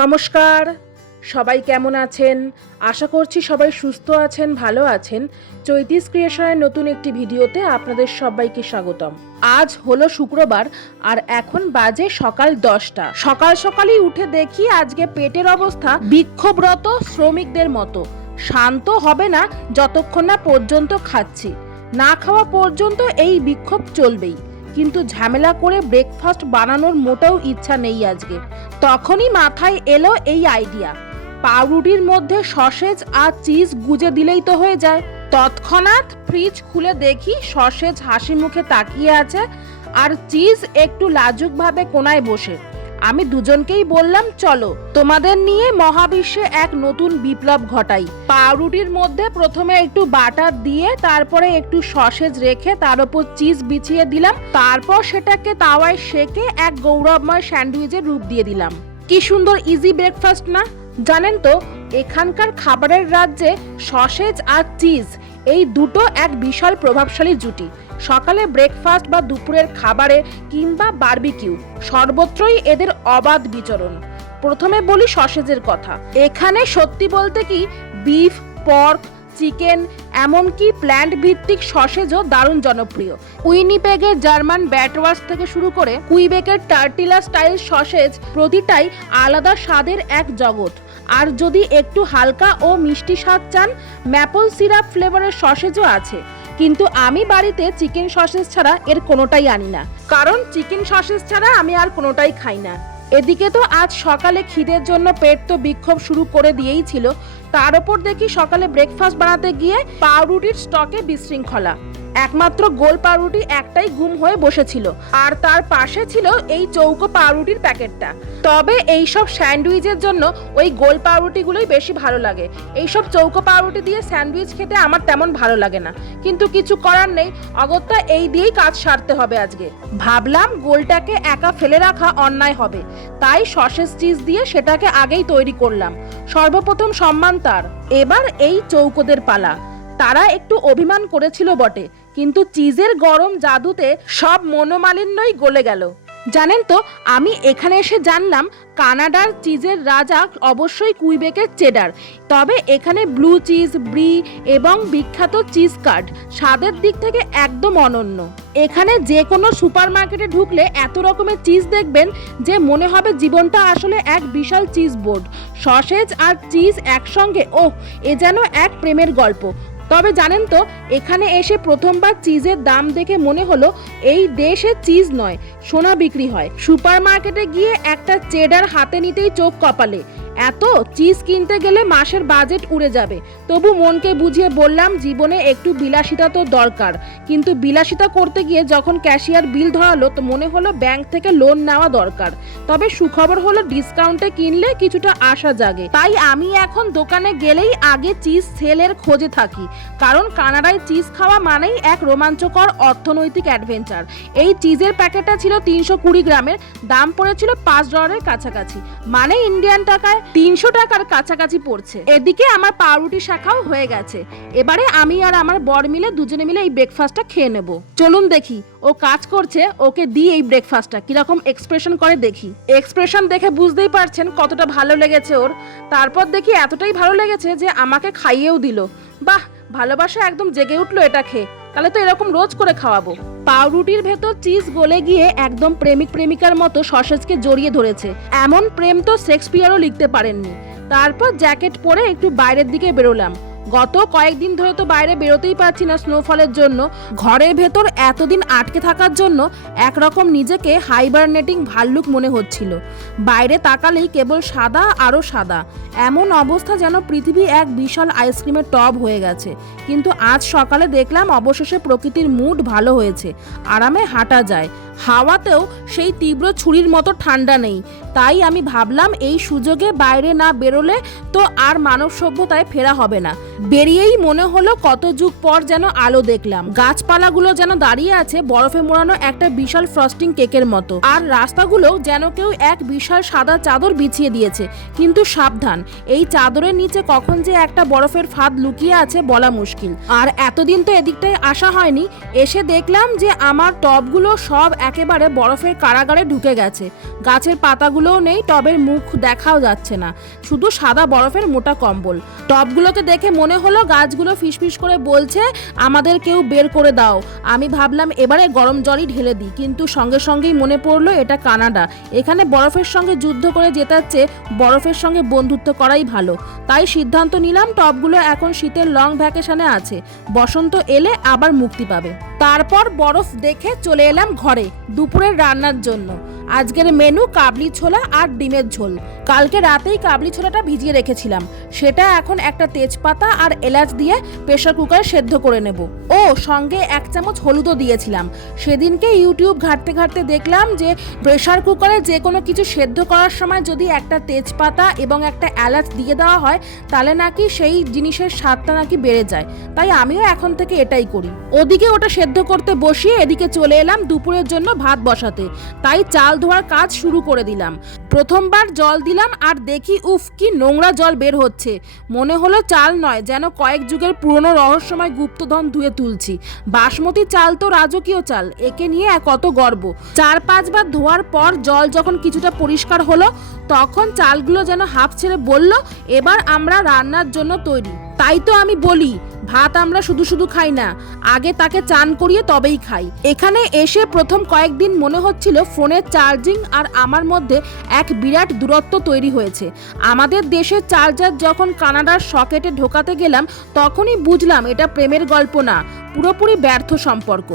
নমস্কার। সবাই কেমন আছেন? আশা করছি সবাই সুস্থ আছেন, ভালো আছেন। চৈতিস ক্রিয়েশনের নতুন একটি ভিডিওতে আপনাদের সবাইকে স্বাগতম। আজ হলো শুক্রবার আর এখন বাজে সকাল দশটা। সকাল সকালই উঠে দেখি আজকে পেটের অবস্থা বিক্ষোভরত শ্রমিকদের মতো। শান্ত হবে না যতক্ষণ না পর্যন্ত খাচ্ছি। না খাওয়া পর্যন্ত এই বিক্ষোভ চলবেই। কিন্তু ঝামেলা করে ব্রেকফাস্ট বানানোর মোটেও ইচ্ছা নেই আজকে। তখনই মাথায় এলো এই আইডিয়া পাউরুটির মধ্যে সসেজ আর চিজ গুজে দিলেই তো হয়ে যায়। তৎক্ষণাৎ ফ্রিজ খুলে দেখি সসেজ হাসি মুখে তাকিয়ে আছে আর চিজ একটু লাজুকভাবে কোনায় বসে। আমি দুজনকেই বললাম, চলো, তোমাদের নিয়ে মহাবিশ্বে এক নতুন বিপ্লব ঘটাই। পাউরুটির মধ্যে প্রথমে একটু বাটার দিয়ে, তারপরে একটু সসেজ রেখে তার উপর চিজ বিছিয়ে দিলাম। তারপর সেটাকে তাওয়ায় সেকে এক গৌরবময় স্যান্ডউইচের রূপ দিয়ে দিলাম। কি সুন্দর ইজি ব্রেকফাস্ট না? জানেন তো, এখানকার খাবারের রাজ্যে সসেজ আর চিজ, এই দুটো এক বিশাল প্রভাবশালী জুটি। সকালে ব্রেকফাস্ট বা দুপুরের খাবারে কিংবা বার্বিকিউ সর্বত্রই এদের অবাধ বিচরণ। প্রথমে বলি সসেজের কথা। এখানে সত্যি বলতে কি বিফ পর্ক চিকেন এমনকি প্ল্যান্ট ভিত্তিক সসেজও দারুণ জনপ্রিয়। উইনিপেগের জার্মান ব্যাটওয়ার্স থেকে শুরু করে কুইবেকের টার্টিলা স্টাইল সসেজ প্রতিটাই আলাদা স্বাদের এক জগৎ। আর যদি একটু হালকা ও মিষ্টি স্বাদ চান ম্যাপল সিরাপ ফ্লেভারের সসেজও আছে। কিন্তু আমি বাড়িতে চিকেন সসেস ছাড়া এর কোনোটাই আনি না। কারণ চিকেন সসেস ছাড়া আমি আর কোনোটাই খাই না। এদিকে তো আজ সকালে খিদের জন্য পেট তো বিক্ষোভ শুরু করে দিয়েই ছিল। তার ওপর দেখি সকালে ব্রেকফাস্ট বানাতে গিয়ে পাউরুটির স্টকে বিশৃঙ্খলা। একমাত্র গোল পাউরুটি একটাই গুম হয়ে বসেছিল, আর তার পাশে ছিল এই চৌকো পাউরুটির প্যাকেটটা। তবে এই সব স্যান্ডউইচের জন্য ওই গোল পাউরুটিগুলোই বেশি ভালো লাগে। এইসব চৌকো পাউরুটি দিয়ে স্যান্ডউইচ খেতে আমার তেমন ভালো লাগে না। কিন্তু কিছু করার নেই, অগত্যা এই দিয়েই কাজ সারতে হবে আজকে। ভাবলাম গোলটাকে একা ফেলে রাখা অন্যায় হবে, তাই সসেজ চিজ দিয়ে সেটাকে আগেই তৈরি করলাম। সর্বপ্রথম সম্মান তার। এবার এই চৌকোদের পালা। তারা একটু অভিমান করেছিল বটে কিন্তু চিজের গরম জাদুতে সব মনোমালিন্যই গলে গেল। জানেন তো, আমি এখানে এসে জানলাম, কানাডার চিজের রাজা অবশ্যই কুইবেকের চেডার। তবে এখানে ব্লু চিজ, ব্রি এবং বিখ্যাত চিজ কার্ড স্বাদের দিক থেকে একদম অনন্য। এখানে যে কোনো সুপার মার্কেটে ঢুকলে এত রকমের চিজ দেখবেন যে মনে হবে জীবনটা আসলে এক বিশাল চিজ বোর্ড। সসেজ আর চিজ একসঙ্গে, ওহ, এ যেন এক প্রেমের গল্প। তবে জানেন তো, এখানে এসে প্রথমবার চিজের দাম দেখে মনে হলো এই দেশে চিজ নয়, সোনা বিক্রি হয়। সুপার মার্কেটে গিয়ে একটা চেডার হাতে নিতেই চোখ কপালে। এত চিজ কিনতে গেলে মাসের বাজেট উড়ে যাবে। তবু মনকে বুঝিয়ে বললাম, জীবনে একটু বিলাসিতা তো দরকার। কিন্তু বিলাসিতা করতে গিয়ে যখন ক্যাশিয়ার বিল ধরালো, তো মনে হলো ব্যাংক থেকে লোন নেওয়া দরকার। তবে সুখবর হলো, ডিসকাউন্টে কিনলে কিছুটা আশা জাগে। তাই আমি এখন দোকানে গেলেই আগে চিজ সেলের খোঁজে থাকি। কারণ কানাডায় চিজ খাওয়া মানেই এক রোমাঞ্চকর অর্থনৈতিক অ্যাডভেঞ্চার। এই চিজের প্যাকেটটা ছিল তিনশো কুড়ি গ্রামের, দাম পড়েছিল পাঁচ ডলারের কাছাকাছি। মানে ইন্ডিয়ান টাকায় তিনশো টাকার কাছাকাছি পড়ছে। এদিকে আমার পাউরুটি শাখাও হয়ে গেছে। এবারে আমি আর আমার বর মিলে দুজনে মিলে এই ব্রেকফাস্টটা খেয়ে নেব। চলুন দেখি, ও কাজ করছে, ওকে দিই এই ব্রেকফাস্টটা কীরকম এক্সপ্রেশন করে দেখি। এক্সপ্রেশন দেখে বুঝতেই পারছেন কতটা ভালো লেগেছে ওর। তারপর দেখি এতটাই ভালো লেগেছে যে আমাকে খাইয়েও দিল। বাহ, ভালোবাসা একদম জেগে উঠল এটা খেয়ে। তাহলে তো এরকম রোজ করে খাওয়াবো। পাউরুটির ভেতর চিজ গলে গিয়ে একদম প্রেমিক প্রেমিকার মতো সসেজকে জড়িয়ে ধরেছে। এমন প্রেম তো শেক্সপিয়ারও লিখতে পারেননি। তারপর জ্যাকেট পরে একটু বাইরের দিকে বেরোলাম। গত কয়েকদিন ধরে তো বাইরে বেরোতেই পারছি না স্নোফলের জন্য। ঘরের ভেতর এতদিন আটকে থাকার জন্য একরকম নিজেকে হাইবারনেটিং ভাল্লুক মনে হচ্ছিল। বাইরে তাকালেই কেবল সাদা আরও সাদা। এমন অবস্থা যেন পৃথিবী এক বিশাল আইসক্রিমের টব হয়ে গেছে। কিন্তু আজ সকালে দেখলাম অবশেষে প্রকৃতির মুড ভালো হয়েছে। আরামে হাঁটা যায়। হাওয়াতেও সেই তীব্র ছুরির মতো ঠান্ডা নেই। তাই আমি ভাবলাম এই সুযোগে বাইরে না বেরোলে তো আর মানব সভ্যতায় ফেরা হবে না। বেরিয়েই মনে হলো কত যুগ পর যেন আলো দেখলাম। গাছপালাগুলো যেন দাঁড়িয়ে আছে বরফে মোড়ানো একটা বিশাল ফ্রস্টিং কেকের মতো। আর রাস্তাগুলো যেন কেউ এক বিশাল সাদা চাদর বিছিয়ে দিয়েছে। কিন্তু সাবধান, এই চাদরের নিচে কখন যে একটা বরফের ফাঁদ লুকিয়ে আছে বলা মুশকিল। আর এতদিন তো এদিকটায় আসা হয়নি, এসে দেখলাম যে আমার টবগুলো সব একেবারে বরফের কারাগারে ঢুকে গেছে। গাছের পাতাগুলোও নেই, টবের মুখ দেখাও যাচ্ছে না। শুধু সাদা বরফের মোটা কম্বল। টবগুলোকে দেখে মনে হলো গাছগুলো ফিসফিস করে বলছে, আমাদের কেউ বের করে দাও। আমি ভাবলাম, এবারে গরম জলই ঢেলে দিই। কিন্তু সঙ্গে সঙ্গেই মনে পড়ল, এটা কানাডা। এখানে বরফের সঙ্গে যুদ্ধ করে জেতার চেয়ে বরফের সঙ্গে বন্ধুত্ব করাই ভালো। তাই সিদ্ধান্ত নিলাম টবগুলো এখন শীতের লং ভ্যাকেশনে আছে। বসন্ত এলে আবার মুক্তি পাবে। তারপর বরফ দেখে চলে এলাম ঘরে, দুপুরের রান্নার জন্য। আজকের মেনু কাবলি ছোলা আর ডিমের ঝোল। কালকে রাতেই কাবলি ছোলাটা ভিজিয়ে রেখেছিলাম। সেটা এখন একটা তেজপাতা আর এলাচ দিয়ে প্রেশার কুকারে সেদ্ধ করে নেব। ও, সঙ্গে এক চামচ হলুদও দিয়েছিলাম। সেদিনকে ইউটিউব ঘাঁটতে ঘাঁটতে দেখলাম যে প্রেশার কুকারে যে কোনো কিছু সেদ্ধ করার সময় যদি একটা তেজপাতা এবং একটা এলাচ দিয়ে দেওয়া হয়, তাহলে নাকি সেই জিনিসের স্বাদটা নাকি বেড়ে যায়। তাই আমিও এখন থেকে এটাই করি। ওদিকে ওটা সেদ্ধ করতে বসিয়ে এদিকে চলে এলাম দুপুরের জন্য ভাত বসাতে। তাই চাল ধোয়ার কাজ শুরু করে দিলাম। প্রথমবার জল দিলাম আর দেখি, উফ, কি নোংরা জল বের হচ্ছে। মনে হলো চাল নয়, যেন কয়েক যুগের পুরনো রহস্যময় গুপ্তধন ধুয়ে তুলছি। বাসমতি চাল তো রাজকীয় চাল, একে নিয়ে কত গর্ব। চার পাঁচবার ধোয়ার পর জল যখন কিছুটা পরিষ্কার হলো, তখন চালগুলো যেন হাফ ছেড়ে বলল, এবার আমরা রান্নার জন্য তৈরি। তাই তো আমি বলি ভাত আমরা শুধু শুধু খাই না, আগে তাকে চান করিয়ে তবেই খাই। এখানে এসে প্রথম কয়েকদিন মনে হচ্ছিল ফোনের চার্জিং আর আমার মধ্যে এক বিরাট দূরত্ব তৈরি হয়েছে। আমাদের দেশের চার্জার যখন কানাডার সকেটে ঢোকাতে গেলাম, তখনই বুঝলাম এটা প্রেমের গল্প না, পুরোপুরি ব্যর্থ সম্পর্ক।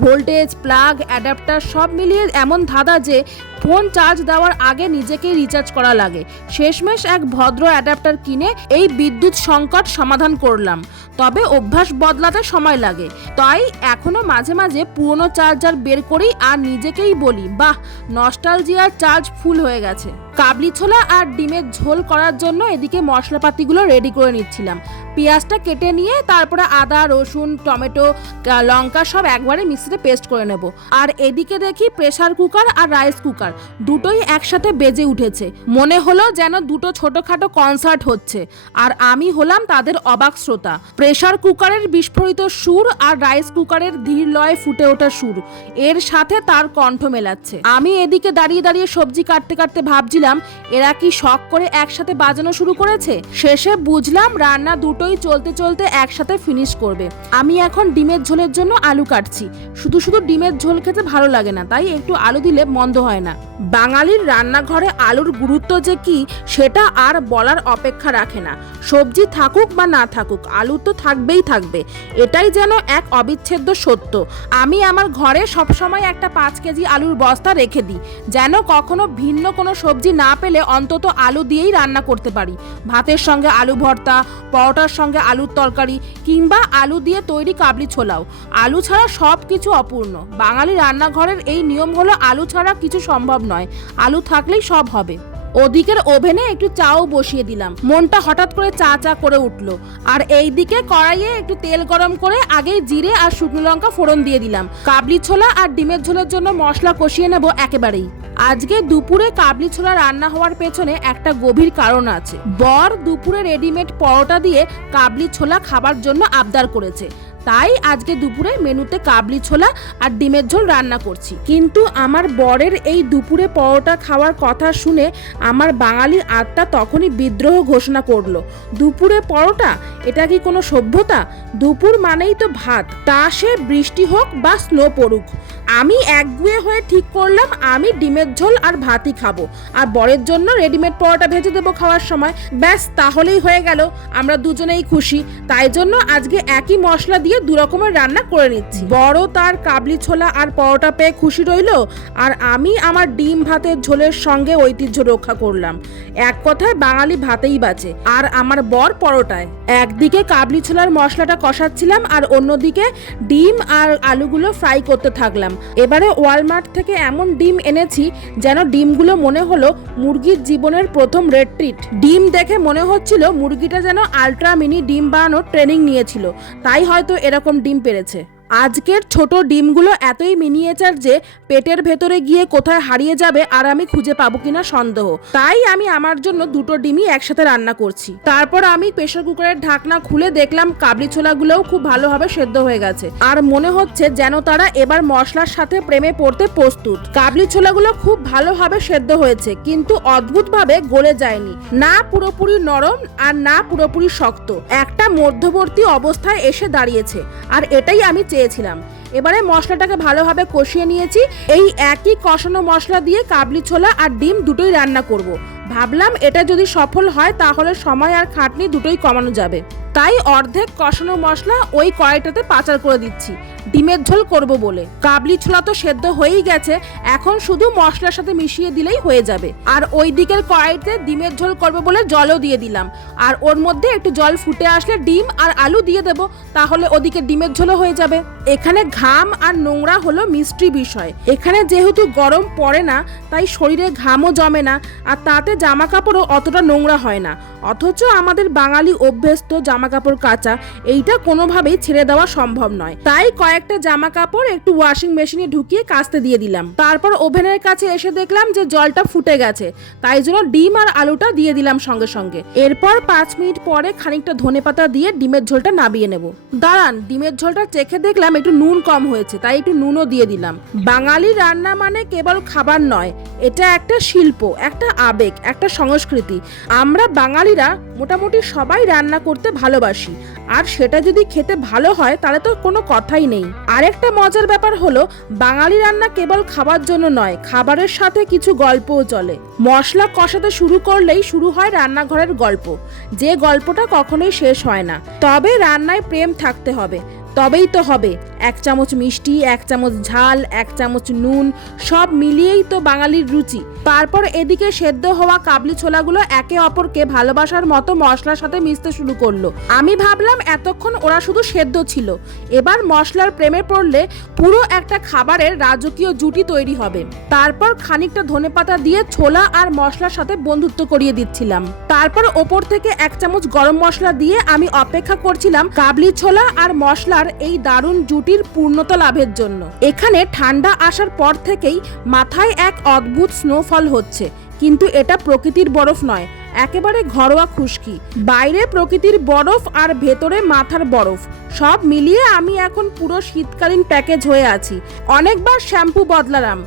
ভোল্টেজ, প্লাগ, অ্যাডাপ্টার সব মিলিয়ে এমন ধাঁধা যে ফোন চার্জ দেওয়ার আগে নিজেকে রিচার্জ করা লাগে। শেষমেশ এক ভদ্র অ্যাডাপ্টার কিনে এই বিদ্যুৎ সংকট সমাধান করলাম। তবে অভ্যাস বদলাতে সময় লাগে। তাই এখনও মাঝে মাঝে পুরনো চার্জার বের করি আর নিজেকেই বলি, বাহ, নস্টালজিয়ার চার্জ ফুল হয়ে গেছে। কাবলি ছোলা আর ডিমের ঝোল করার জন্য এদিকে মশলাপাতিগুলো রেডি করে নিচ্ছিলাম। পেঁয়াজটা কেটে নিয়ে তারপরে আদা, রসুন, টমেটো লঙ্কা সব একবারে মিক্সিতে পেস্ট করে নেব। আর এদিকে দেখি প্রেসার কুকার আর রাইস কুকার দুটোই একসাথে বেজে উঠেছে। মনে হলো যেন দুটো ছোটখাটো কনসার্ট হচ্ছে। আর আমি হলাম তাদের অবাক শ্রোতা। প্রেশার কুকারের বিস্ফোরিত সুর আর রাইস কুকারের ধীর লয়ে ফুটে ওঠা সুর, এর সাথে তার কণ্ঠ মেলাচ্ছে। আমি এদিকে দাঁড়িয়ে দাঁড়িয়ে সবজি কাটতে কাটতে ভাবছিলাম এরা কি শখ করে একসাথে বাজানো শুরু করেছে? শেষে বুঝলাম রান্না দুটোই চলতে চলতে একসাথে ফিনিশ করবে। আমি এখন ডিমের ঝোলের জন্য আলু কাটছি। শুধু শুধু ডিমের ঝোল খেতে ভালো লাগে না, তাই একটু আলু দিলে মন্দ হয় না। বাঙালির রান্নাঘরে আলুর গুরুত্ব যে কি, সেটা আর বলার অপেক্ষা রাখে না। সবজি থাকুক বা না থাকুক, আলু তো থাকবেই থাকবে। এটাই যেন এক অবিচ্ছেদ্য সত্য। আমি আমার ঘরে সবসময় একটা পাঁচ কেজি আলুর বস্তা রেখে দিই, যেন কখনো ভিন্ন কোনো সবজি না পেলে অন্তত আলু দিয়েই রান্না করতে পারি। ভাতের সঙ্গে আলু ভর্তা, পরোটার সঙ্গে আলুর তরকারি কিংবা আলু দিয়ে তৈরি কাবলি ছোলাও। আলু ছাড়া সব কিছু অপূর্ণ। বাঙালি রান্নাঘরের এই নিয়ম হলো আলু ছাড়া কিছু সম্ভব নয়। আলু থাকলেই সব হবে। ওদিকের ওভেনে একটু চাও বসিয়ে দিলাম। মনটা হঠাৎ করে চা চা করে উঠল। আর এই দিকে কড়াইয়ে একটু তেল গরম করে আগে জিরে আর শুকনো লঙ্কা ফোড়ন দিয়ে দিলাম। কাবলি ছোলা আর ডিমের ঝোলের জন্য মশলা কষিয়ে নেব একেবারেই। আজকে দুপুরে কাবলি ছোলা রান্না হওয়ার পেছনে একটা গভীর কারণ আছে। বর দুপুরে রেডিমেড পরোটা দিয়ে কাবলি ছোলা খাবার জন্য আবদার করেছে। তাই আজকে দুপুরে মেনুতে কাবলি ছোলা আর ডিমের ঝোল রান্না করছি। কিন্তু আমার বরের এই দুপুরে পরোটা খাওয়ার কথা শুনে আমার বাঙালির আত্মা তখনই বিদ্রোহ ঘোষণা করল। দুপুরে পরোটা? এটা কি কোনো সভ্যতা? দুপুর মানেই তো ভাত। তা সে বৃষ্টি হোক বা স্নো পড়ুক। আমি একগুয়ে হয়ে ঠিক করলাম, আমি ডিমের ঝোল আর ভাতই খাব। আর বরের জন্য রেডিমেড পরোটা ভেজে দেবো খাওয়ার সময়। ব্যাস, তাহলেই হয়ে গেল। আমরা দুজনেই খুশি। তাই জন্য আজকে একই মশলা দিয়ে দু রকমের রান্না করে নিচ্ছি। বড় তার কাবলি ছোলা আর পরোটা পেয়ে খুশি রইল আর আমি আমার ডিম ভাতের ঝোলের সঙ্গে ঐতিহ্য রক্ষা করলাম। এক কথায় বাঙালি ভাতেই বাঁচে আর আমার বর পরোটায়। একদিকে কাবলি ছোলার মশলাটা কষাচ্ছিলাম আর অন্যদিকে ডিম আর আলুগুলো ফ্রাই করতে থাকলাম। এবারে ওয়ালমার্ট থেকে এমন ডিম এনেছি যেন ডিমগুলো মনে হলো মুরগির জীবনের প্রথম রেড ট্রিট। ডিম দেখে মনে হচ্ছিল মুরগিটা যেন আলট্রা মিনি ডিম বানানোর ট্রেনিং নিয়েছিল। তাই হয়তো এরকম ডিম পেরেছে। আজকের ছোট ডিমগুলো এতই মিনিয়েচার যে পেটের ভেতরে গিয়ে কোথায় হারিয়ে যাবে আর আমি খুঁজে পাবো কিনা সন্দেহ। তাই আমি আমার জন্য দুটো ডিমই একসাথে রান্না করছি। তারপর আমি প্রেশার কুকারের ঢাকনা খুলে দেখলাম কাবলি ছোলাগুলোও খুব ভালোভাবে সেদ্ধ হয়ে গেছে। আর মনে হচ্ছে যেন তারা এবার মশলার সাথে প্রেমে পড়তে প্রস্তুত। কাবলি ছোলাগুলো খুব ভালোভাবে সেদ্ধ হয়েছে, কিন্তু অদ্ভুতভাবে গলে যায়নি। না পুরোপুরি নরম আর না পুরোপুরি শক্ত। একটা মধ্যবর্তী অবস্থায় এসে দাঁড়িয়েছে। আর এটাই আমি চেয়েছিলাম। এবারে মশলাটাকে ভালোভাবে কষিয়ে নিয়েছি। এই একই কষানো মশলা দিয়ে কাবলি ছোলা আর ডিম দুটোই রান্না করব। ভাবলাম এটা যদি সফল হয়, তাহলে সময় আর খাটনি দুটোই কমানো যাবে। তাই অর্ধেক কষানো মশলা ওই কড়াইটাতে পাচার করে দিচ্ছি। ডিমের ঝোল করব বলে। কাবলি ছোলা তো সেদ্ধ হয়েই গেছে, এখন শুধু মশলার সাথে মিশিয়ে দিলেই হয়ে যাবে। আর ওই দিকের কড়াইতে ডিমের ঝোল করব বলে জলও দিয়ে দিলাম। আর ওর মধ্যে একটু জল ফুটে আসলে ডিম আর আলু দিয়ে দেবো, তাহলে ওদিকে ডিমের ঝোলও হয়ে যাবে। এখানে ঘাম আর নোংরা হলো মিষ্টি বিষয়। এখানে যেহেতু গরম পড়ে না, তাই শরীরে ঘামও জমে না, আর তাতে জামা কাপড়ও অতটা নোংরা হয় না। অথচ আমাদের বাঙালি অভ্যস্ত জামা কাপড় কাচা, এইটা কোনোভাবেই ছেড়ে দেওয়া সম্ভব নয়। তাই কয়েকটা জামা কাপড় একটু ওয়াশিং মেশিনে ঢুকিয়ে কাচতে দিয়ে দিলাম। তারপর ওভেনের কাছে এসে দেখলাম যে জলটা ফুটে গেছে। তাই জন্য ডিম আর আলুটা দিয়ে দিলাম সঙ্গে সঙ্গে। এরপর পাঁচ মিনিট পরে খানিকটা ধনেপাতা দিয়ে ডিমের ঝোলটা নাবিয়ে নেব। দাঁড়ান, ডিমের ঝোলটা চেখে দেখলাম একটু নুন কম হয়েছে, তাই একটু নুনও দিয়ে দিলাম। বাঙালি রান্না মানে কেবল খাবার নয়, এটা একটা শিল্প, একটা আবেগ, একটা সংস্কৃতি। আমরা বাঙালিরা মোটামুটি সবাই রান্না করতে ভালোবাসি। আর সেটা যদি খেতে ভালো হয়, তাহলে তো কোনো কথাই নেই। আরেকটা মজার ব্যাপার হলো, বাঙালি রান্না কেবল খাবার জন্য নয়, খাবারের সাথে কিছু গল্পও চলে। মশলা কষাতে শুরু করলেই শুরু হয় রান্নাঘরের গল্প। যে গল্পটা কখনোই শেষ হয় না। তবে রান্নায় প্রেম থাকতে হবে। তবেই তো হবে। এক চামচ মিষ্টি, এক চামচ ঝাল, এক চামচ নুন, সব মিলিয়েই তো বাঙালির রুচি। তারপর এদিকে সেদ্ধ হওয়া কাবলি ছোলাগুলো একে অপরকে ভালোবাসার মতো মশলার সাথে মিশতে শুরু করল। আমি ভাবলাম এতক্ষণ ওরা শুধু সেদ্ধ ছিল। এবার মশলার প্রেমে পড়লে পুরো একটা খাবারের রাজকীয় জুটি তৈরি হবে। তারপর খানিকটা ধনেপাতা দিয়ে ছোলা আর মশলার সাথে বন্ধুত্ব করিয়ে দিচ্ছিলাম। তারপর ওপর থেকে এক চামচ গরম মশলা দিয়ে আমি অপেক্ষা করছিলাম কাবলি ছোলা আর মশলার এই দারুণ জুটির পূর্ণতা লাভের জন্য। এখানে ঠান্ডা আসার পর থেকেই মাথায় এক অদ্ভুত স্নোফল হচ্ছে। কিন্তু এটা প্রকৃতির বরফ নয়, একেবারে ঘরোয়া খুশকি। বাইরে প্রকৃতির বরফ আর ভেতরে মাথার বরফ। সব মিলিয়ে আমি এখন পুরো শীতকালীন প্যাকেজ হয়ে আছি। অনেকবার শ্যাম্পু বদলালাম।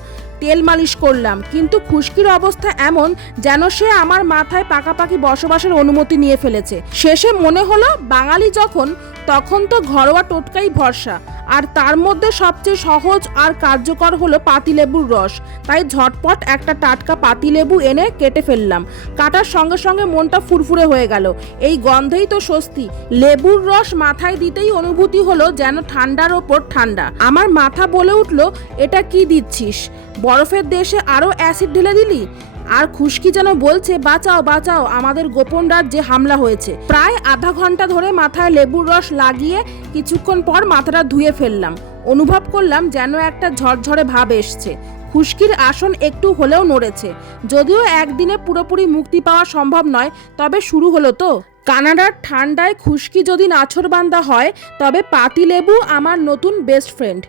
তেল মালিশ করলাম, কিন্তু খুশকির অবস্থা এমন যেন সে আমার মাথায় পাকাপাকি বসবাসের অনুমতি নিয়ে ফেলেছে। শেষে মনে হলো, বাঙালি যখন, তখন তো ঘরোয়া টোটকাই ভরসা, আর তার মধ্যে সবচেয়ে সহজ আর কার্যকর হলো পাতিলেবুর রস। তাই ঝটপট একটা টাটকা পাতিলেবু এনে কেটে ফেললাম। কাটার সঙ্গে সঙ্গে মনটা ফুরফুরে হয়ে গেল। এই গন্ধেই তো স্বস্তি। লেবুর রস মাথায় দিতেই অনুভূতি হলো যেন ঠান্ডার ওপর ঠান্ডা। আমার মাথা বলে উঠল, এটা কি দিচ্ছিস? বরফের দেশে আরও অ্যাসিড ঢেলে দিলি? আর খুশকি যেন বলছে, বাঁচাও বাঁচাও, আমাদের গোপন রাজ্যে হামলা হয়েছে। প্রায় আধা ঘণ্টা ধরে মাথায় লেবুর রস লাগিয়ে কিছুক্ষণ পর মাথাটা ধুয়ে ফেললাম। অনুভব করলাম যেন একটা ঝরঝরে ভাব এসছে। খুশকির আসন একটু হলেও নড়েছে। যদিও একদিনে পুরোপুরি মুক্তি পাওয়া সম্ভব নয়, তবে শুরু হলো তো। কানাডার ঠান্ডায় খুশকি যদি নাছরবান্দা হয়, তবে পাতিলেবু আমার নতুন বেস্ট ফ্রেন্ড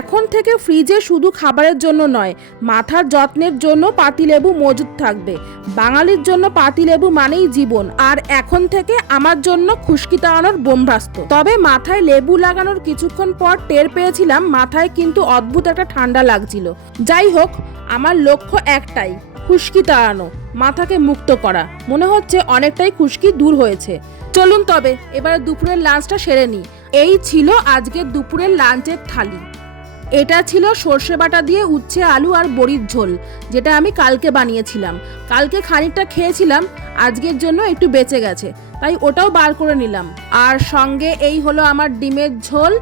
এখন থেকে ফ্রিজে শুধু খাবারের জন্য নয়, মাথার যত্নের জন্য পাতিলেবু মজুদ থাকবে। বাঙালির জন্য পাতিলেবু মানেই জীবন, আর এখন থেকে আমার জন্য খুশকি তাড়ানোর বোমব্রাস্ত তবে মাথায় লেবু লাগানোর কিছুক্ষণ পর টের পেয়েছিলাম, মাথায় কিন্তু অদ্ভুত একটা ঠান্ডা লাগছিল। যাই হোক, আমার লক্ষ্য একটাই খুশকি তাড়ানো, মাথাকে মুক্ত করা। মনে হচ্ছে অনেকটাই খুশকি দূর হয়েছে। চলুন তবে, এবার দুপুরের লাঞ্চটা সেরে নিই। এই ছিল আজকের দুপুরের লাঞ্চের থালি। এটা ছিল সর্ষে বাটা দিয়ে উচ্ছে আলু আর বড়ির ঝোল, যেটা আমি কালকে বানিয়েছিলাম। কালকে খানিকটা খেয়েছিলাম, আজকের জন্য একটু বেঁচে গেছে, তাই ওটাও বার করে নিলাম। আর সঙ্গে এই হলো আমার ডিমের ঝোল,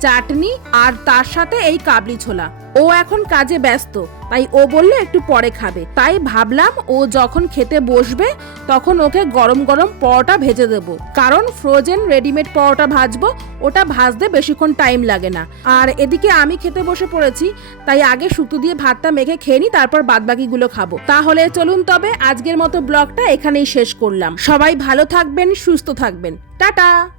চাটনি, আর তার সাথে এই কাবলি ছোলা। ও এখন কাজে ব্যস্ত, তাই ও বললে একটু পরে খাবে। তাই ভাবলাম ও যখন খেতে বসবে, তখন ওকে গরম গরম পরোটা ভেজে দেব। কারণ ফ্রোজেন রেডিমেড পরোটা ভাজবো, ওটা ভাজতে বেশিক্ষণ টাইম লাগে না। আর এদিকে আমি খেতে বসে পড়েছি, তাই আগে সুতো দিয়ে ভাতটা মেখে খেয়ে নিই, তারপর বাদবাকিগুলো খাব। তাহলে চলুন তবে আজকের মতো ব্লগটা এখানেই শেষ করলাম। সবাই ভালো থাকবেন, সুস্থ থাকবেন। টাটা!